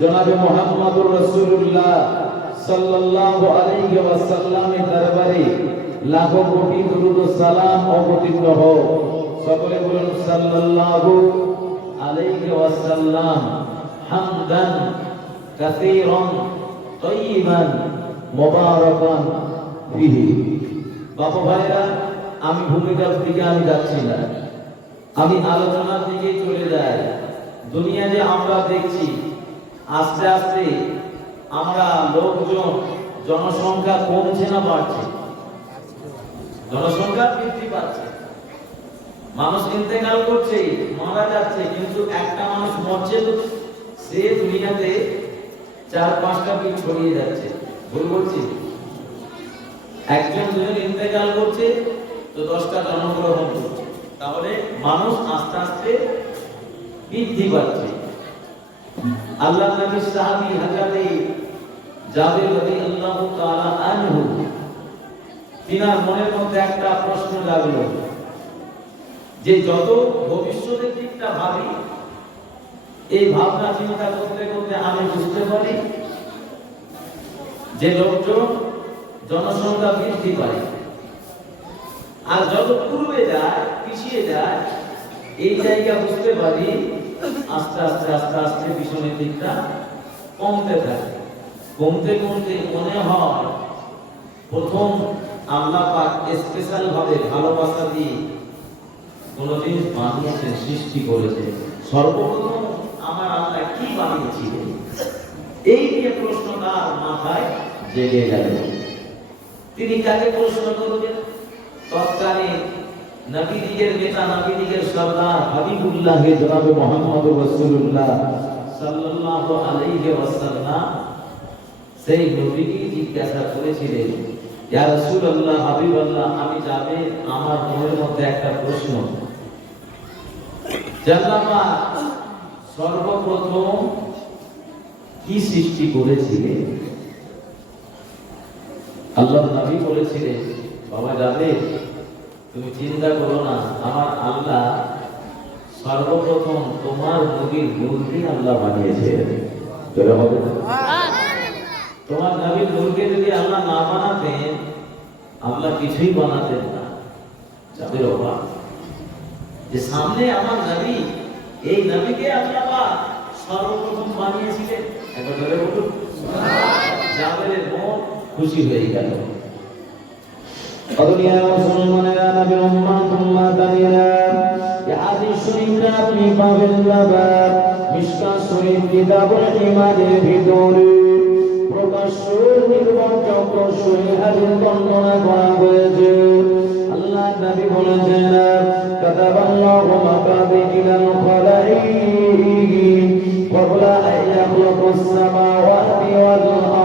জনাবে মোহাম্মদুর রাসূলুল্লাহ সাল্লাল্লাহু আলাইহি ওয়াসাল্লামের দরবারে লাখো কোটি দুরূদ ও সালাম অবতীর্ণ হোক। সকলে বলুন সাল্লাল্লাহু আলাইহি ওয়াসাল্লাম হামদান, কাসীরান তয়্যিবান মুবারাকান ফিহি। বাবা ভাইরা, আমি ভূমিকার দিকে আমি যাচ্ছি না। আমি আলোচনার দিকে চলে যাই। দুনিয়া যে আমরা দেখছি আস্তে আস্তে আমরা লোকজন জনসংখ্যা কমছে না বাড়ছে? জনসংখ্যা বৃদ্ধি পাচ্ছে। মানুষ ইন্তেকাল করছে, মারা যাচ্ছে, কিন্তু একটা মানুষ মরছে তো? সে দুনিয়াতে চার পাঁচটা পিঠ ছড়িয়ে যাচ্ছে। ভুল বলছি? একজন দুজন ইন্তেকাল করছে, তো দশটা জনগ্রহণ করছে। তাহলে মানুষ আস্তে আস্তে বৃদ্ধি পাচ্ছে। আল্লাহ নবী সাহাবী হযরতে জাবের রাদিয়াল্লাহু তাআলা আনহু, তিনার মনের মধ্যে একটা প্রশ্ন জাগলো যে যত ভবিষ্যতের দিকটা ভাবি, এই ভাবনা চিন্তা করতে করতে আমি বুঝতে পারি যে লোকজন জনসংখ্যা বৃদ্ধি পায়। আর যত পূর্বে যায়, পিছিয়ে যায়, এই জায়গা বুঝতে পারি আস্তে আস্তে আস্তে আস্তে পিছনের দিকটা কমতে থাকে। কমতে কমতে মনে হয় প্রথম আল্লাহ পাক স্পেশাল ভাবে ভালোবাসা দিয়ে জিনিস বানিয়েছেন, সৃষ্টি করেছে। সর্বপ্রথম আমার আল্লাহ কি বানিয়েছিলেন? এই নিয়ে প্রশ্ন তার মাথায় জেগে গেল। তিনি কাকে প্রশ্ন করবেন তৎকালীন নেতা সর্দার হাবিবুল্লাহ মোহাম্মদ রাসূলুল্লাহ সাল্লাল্লাহু আলাইহি ওয়াসাল্লাম। সেই নবীকে জিজ্ঞাসা করেছিলেন, ইয়া রাসূলুল্লাহ, হাবিবাল্লাহ, আমি যাবে আমার মনের মধ্যে একটা প্রশ্ন। সর্বপ্রথম কি সৃষ্টি করেছিলেন? আল্লাহ নবী বলেছিলেন, বাবা যাবে তুমি চিন্তা করো না, আমার আল্লাহ সর্বপ্রথম তোমার নবীর নূরকে আল্লাহ বানিয়েছে? তোমার নবীর নূরকে যদি আল্লাহ না বানাতেন, আল্লাহ কিছুই বানাতেন না। যাবে বাবা যে সামনে আমার নবী, এই নবীকে আল্লাহ সর্বপ্রথম বানিয়েছিলেন। একবার ধরে বলুন। জাবেরের মন খুশি হয়ে গেল। অদুনিয়া মুসলমানেরা নবীর উম্মাত উম্মাতানিরা এই হাদিস শরীফটা আপনি পাবেন বাবা মিশকাত শরীফ কিতাবুল ঈমানের ভিতরে প্রকাশ্য নির্ভরযোগ্য সহি হাদিস বর্ণনা করা হয়েছে আল্লাহ নবী বলেছেন কাতাবাল্লাহু মাকাদিরাল খালাইক قبل أن يخلق السماوات والأرض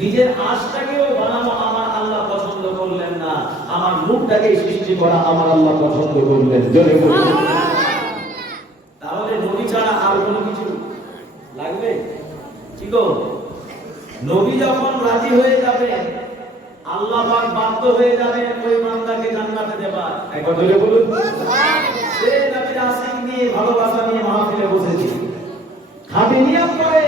নিজের আশটাকেও বানানো আমার আল্লাহ পছন্দ করলেন না। আমার মুখটাকে সৃষ্টি করা আমার আল্লাহ পছন্দ করলেন। তাহলে নবী ছাড়া আর কোনো কিছু লাগবে? নবী যখন রাজি হয়ে যাবে, আল্লাহ পাক বাধ্য হয়ে যাবে ওই বান্দাকে জান্নাতে দেবার। একবার বলুন। সে নবীর আশিক নিয়ে, ভালোবাসা নিয়ে মাহফিলে বসেছে। করে,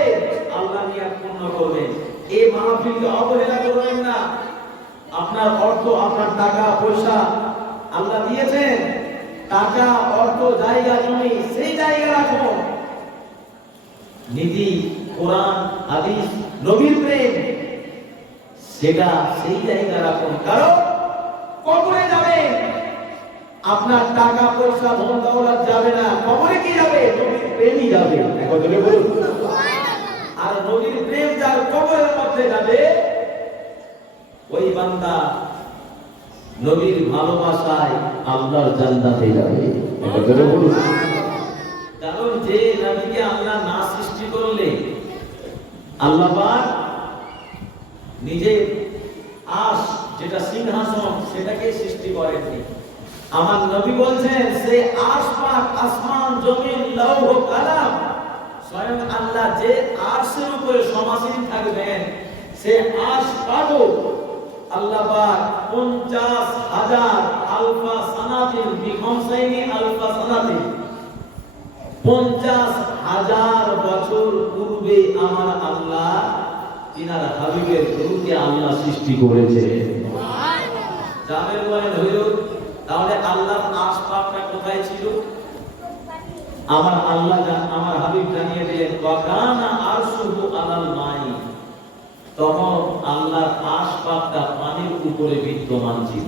আল্লাহ নিয়ত পূর্ণ করবেন। এই মাহফিলকে অবহেলা করবেন না। আপনার অর্থ, আপনার টাকা, পয়সা আল্লাহ দিয়েছেন। টাকা, অর্থ, জায়গা জমি, সেই জায়গা রাখুন। নীতি, কোরআন, হাদিস, নবীর প্রেম, সেটা সেই জায়গা রাখুন। কারণ কবরে যাবে আপনার টাকা, পয়সা ধন দৌলত যাবে না। কবরে কি যাবে? নবীর প্রেমই যাবে। একদলে বলুন। নবীর প্রেম যার কবরের মধ্যে যাবে ওই বান্দা নবীর ভালোবাসায় আল্লাহর জান্নাতে যাবে। কারণ যে নবীকে আল্লাহ না সৃষ্টি করলে আল্লাহ পাক নিজের আশ যেটা সিংহাসন সেটাকে সৃষ্টি করেননি। আমার নবী বলছেন সে আশ পাক আসমান জমিন লৌহ কালাম স্বয়ং আল্লাহ যে আরশের উপরে সমাসীন থাকবেন সে আশ পাবো আল্লাহ পাক পঞ্চাশ হাজার আলফা সানাতিন বিখমসাইনি আলফা সানাতিন পঞ্চাশ হাজার বছর পূর্বে আমার আল্লাহ তিনার হাবিবের গুরুকে আল্লাহ সৃষ্টি করেছে। জামের বলেন হইল তাহলে আল্লাহর আশপাশটা কোথায় ছিল? আমার আল্লাহ আমার হাবিব জানিয়ে দিলেন ওয়াকানা আরশুহু আলাল মাই। তখন আল্লাহর আশপাশটা পানির উপরে বিদ্যমান ছিল।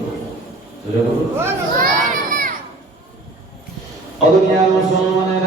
অদুনিয়া মুসলমানেরা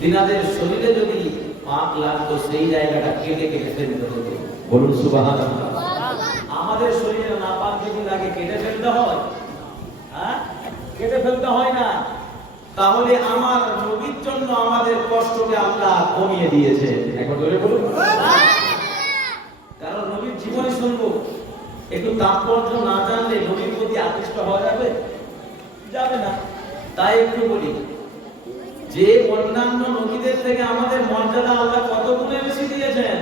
তিনাদের শরীরে যদি পাপ লাগতো, সেই জায়গাটা কেটে কেটে ফেলতে হতো। বলুন সুবহানাল্লাহ। আমাদের শরীরে না পাপ যদি লাগে, কেটে ফেলতে হয়? হ্যাঁ? কেটে ফেলতে হয় না? তাহলে আমার নবীর জন্য আমাদের কষ্টকে আল্লাহ কমিয়ে দিয়েছে। একবার ধরে বলুন। কারণ নবীর জীবনী শুনব একটু তাৎপর্য না জানলে নবীর প্রতি আকৃষ্ট হওয়া যাবে? যাবে না। তাই একটু বলি যে অন্যান্য নবীদের থেকে আমাদের মর্যাদা আল্লাহ কত গুণে বেশি দিয়েছেন?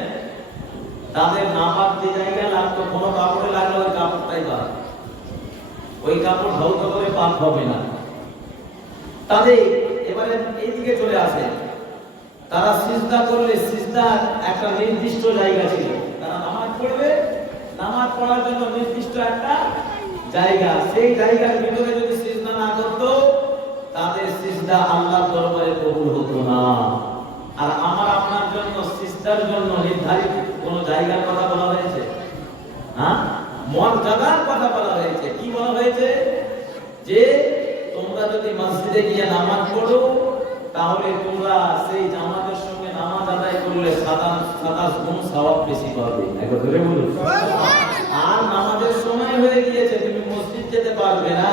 তাদের নাপাক যে জায়গায় লাগতো কোনো কাপড়ে লাগলে ওই কাপড়টাই বাদ ওই কাপড় ধৌত করে পাপ হবে না। তাদের এবারে এইদিকে চলে আসে। তারা সিজদা করলে সিজদার একটা নির্দিষ্ট জায়গা ছিল। তারা নামাজ পড়বে। নামাজ পড়ার জন্য নির্দিষ্ট একটা জায়গা। সেই জায়গার ভিতরে যদি সিজদা না করতো তাদের সিজদা আল্লাহর দরবারে কবুল হতো না। আর আমার আপনার জন্য সিজদার জন্য নির্ধারিত কোন জায়গার কথা বলা হয়েছে? হ্যাঁ? মর্যাদার কথা বলা হয়েছে। কি বলা হয়েছে? যে তোমরা যদি মসজিদে গিয়ে নামাজ পড়ো, তাহলে তোমরা সেই জামাতের সঙ্গে নামাজ আদায় করলে সাতাশ সাতাশ গুণ সওয়াব বেশি পাবে। একবার ধরে বলুন। আর নামাজের সময় হয়ে গিয়েছে, তুমি মসজিদ যেতে পারবে না।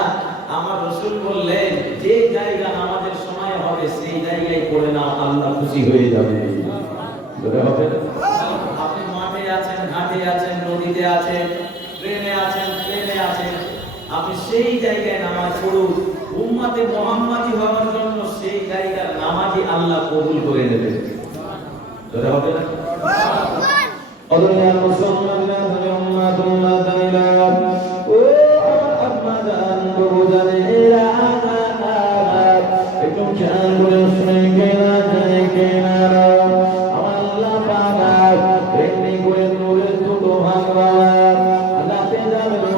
আমার রসুল বললেন, যে জায়গা সময় হবে সেই জায়গায় পড়ে নাও আল্লাহ খুশি হয়ে যাবে। ধরে হবে? আপনি মাঠে আছেন ঘাটে আছেন নদীতে আছেন ট্রেনে আছেন প্লেনে আছেন আপনি সেই জায়গায় নামাজ পড়ুন। উম্মাতে মোহাম্মদী হওয়ার জন্য সেই জায়গার নামাজই আল্লাহ কবুল করে নেবেন ধরে হবে না? অদুনিয়া মুসলমানেরা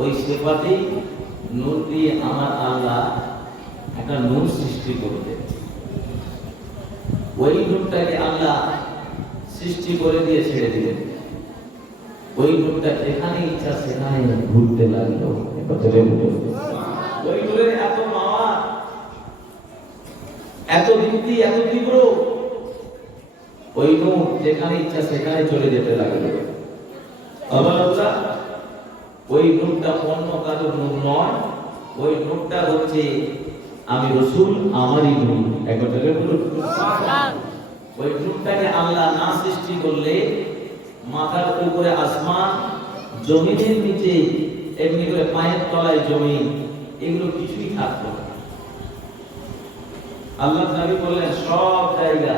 ওই সেপাতি নূর দিয়ে আমার আল্লাহ একটা নূর সৃষ্টি করবে। ওই নূরটাকে আল্লাহ সৃষ্টি করে দিয়ে ছেড়ে দিলেন। ওই নূরটা যেখানে ইচ্ছা সেখানে ঘুরতে লাগল ওই নূরের এত মাওয়া এত দীপ্তি এত তীব্র, ওই নূর যেখানে ইচ্ছা সেখানে চলে যেতে লাগল। আল্লাহ ওই নূরটা অন্য কারোর নূর নয়, ওই নূরটা হচ্ছে আমি রসুল, আমারই নূর একবার ওই নূরটাকে আল্লাহ না সৃষ্টি করলে মাথার উপরে আসমান, জমিনের নিচে এমনি করে পায়ের তলায় জমি, এগুলো কিছুই থাকতো না। আল্লাহ নবী বললেন, সব জায়গা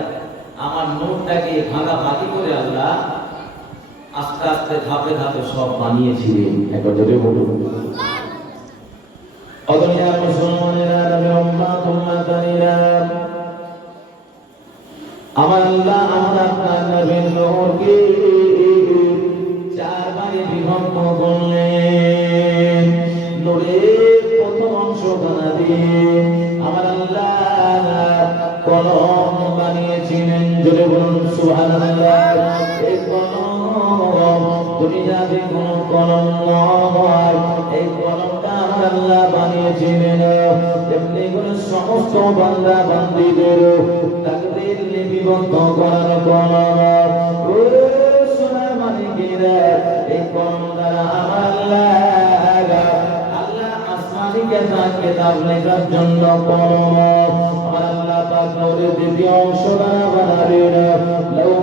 আমার নোটটাকে ভাগা ভাগি করে আল্লাহ আস্তে আস্তে ধাপে ধাপে সব বানিয়েছিলেন একবার বলুন। অদনিয়া মুসলমানেরা নবী উম্মাত উম্মাতানিরা আমার আল্লাহ, আমার আপনার নবীর নূরকে চার বিভক্ত করলেন। নূরের প্রথম অংশ দিয়ে আমার আল্লাহ কলম বানিয়েছিলেন। জোরে বলুন, সুবহানাল্লাহ। কোন কলম এই কলমটা আমার আল্লাহ বানিয়েছিলেন এমনি করে সমস্ত বান্দা বান্দিদের তাকদীর লিপিবদ্ধ করার কলম ও সোনার মানিকেরা এই কলম দ্বারা আমার আল্লাহ আল্লাহ জন্য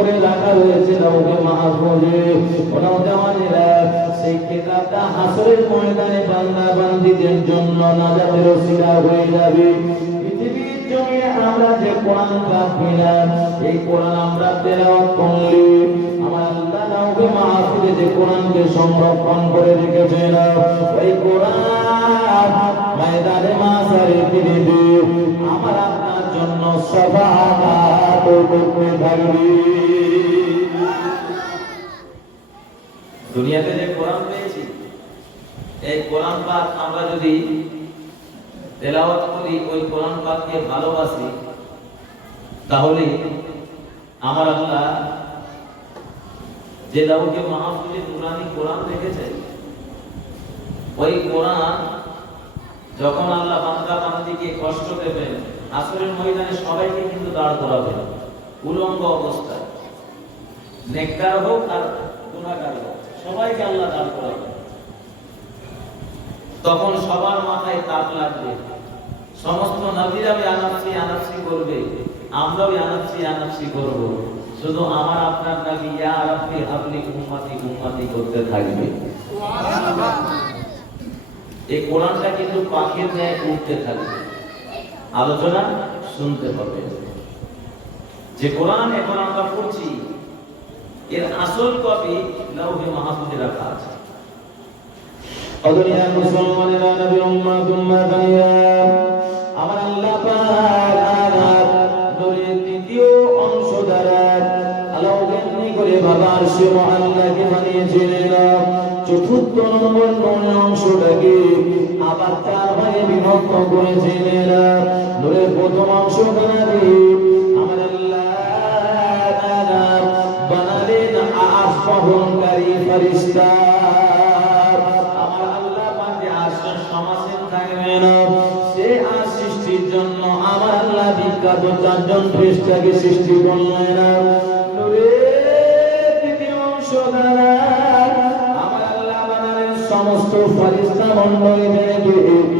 করে রাখা হয়েছে লৌহে মাহফুজে ওনাও দেওয়ানেরা সেই কিতাবটা হাসরের ময়দানে বান্দা বান্দীদের জন্য নাজাতের ওসিলা হয়ে যাবে। পৃথিবীর আমরা যে কোরআন এই কোরআন আমরা করলে সংরক্ষণ করে রেখেছেন, ওই কোরআন আমার আপনার জন্য থাকবে দুনিয়াতে যে কোরআন পেয়েছি, এই কোরআন পাক আমরা যদি তেলাওয়াত করি, ওই কোরআন পাককে ভালোবাসি, তাহলে আমার আল্লাহ যে দাউকে মাহফিলে নুরানি কোরআন রেখেছে, ওই কোরআন যখন আল্লাহ বান্দা বান্দিকে কষ্ট দেবেন, আসরের ময়দানে সবাইকে কিন্তু দাঁড় করাবেন। উলঙ্গ অবস্থায় নেককার হোক আর গুণাগার হোক, সবাইকে আল্লাহ দাঁড় করাবেন তখন সবার মাথায় তাপ লাগবে। সমস্ত করবে। আমরাও শুধু আমার আপনার নাকি, ইয়া করতে থাকবে। এই কোরআনটা কিন্তু পাখির ন্যায় উঠতে থাকবে। আলোচনা শুনতে হবে। যে কোরআন এখন আমরা পড়ছি, এর আসল কপি লৌহে মাহফুজে রাখা আছে। মুসলমানেরা, নবী উম্মাত উম্মাতানিয়া আমার আল্লাহ পাক অংশ দ্বারা আলাউকে সে মহল্লাকে চতুর্থ নম্বর নয় অংশটাকে আবার চার ভাগে বিভক্ত করেছিলেন নূরের প্রথম অংশ বানালি বহনকারী ফেরেশতা। আমার আল্লাহ পাকে আশ্রয় সমাসীন থাকবেন সে আর সৃষ্টির জন্য আমার আল্লাহ বিখ্যাত চারজন ফেরেশতাকে সৃষ্টি করলেন দ্বারা আমার আল্লাহ বানালেন সমস্ত ফেরেশতা মণ্ডলীদেরকে।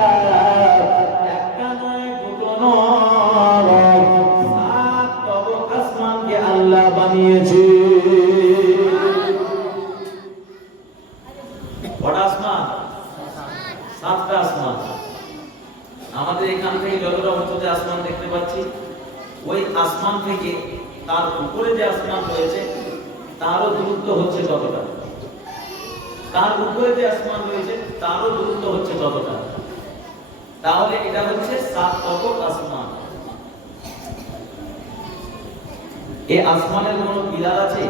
তাহলে এটা হচ্ছে সাত তবক আসমান। এই আসমানের কোনো পিলার আছে?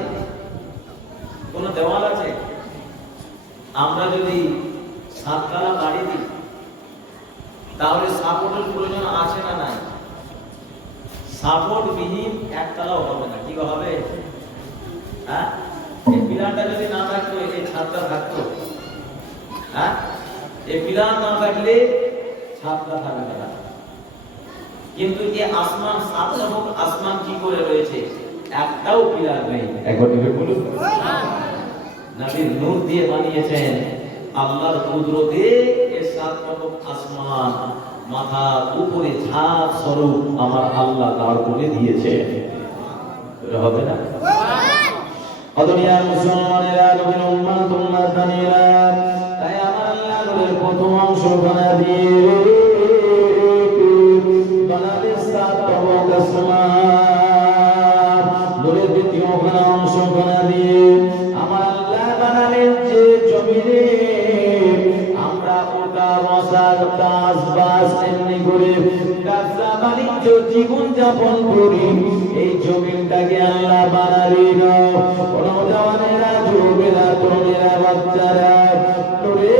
কোনো দেওয়াল আছে? আমরা যদি সাততলা বাড়ি দিই, তাহলে সাপোর্টের প্রয়োজন আছে না নাই? সাপোর্ট বিহীন একতলাও হবে না, কি হবে? হ্যাঁ? পিলারটা যদি না থাকতো, এই ছাদটা থাকতো হ্যাঁ? এই পিলার না থাকলে ছাদটা থাকবে না। কিন্তু এই আসমান সাত নামক আসমান কি করে রয়েছে একটাও পিলার নেই। একবার দিকে বলুন। নবীর নূর দিয়ে বানিয়েছেন আল্লাহর কুদরতে এ সাত রকম আসমান মাথা উপরে ছাদ স্বরূপ আমার আল্লাহ তার করে দিয়েছে। হবে না? অদনিয়া মুসলমানেরা নবীর উম্মাত উম্মাতানেরা তাই আমার আল্লাহ প্রথম অংশ বানা দিয়ে করে, ব্যবসা বাণিজ্য, জীবন যাপন করি, এই জমিনটাকে আল্লাহ বানালি নজওয়ানেরা যুবেরা তরুণেরা, বাচ্চারা তোরে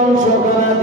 অংশ বানা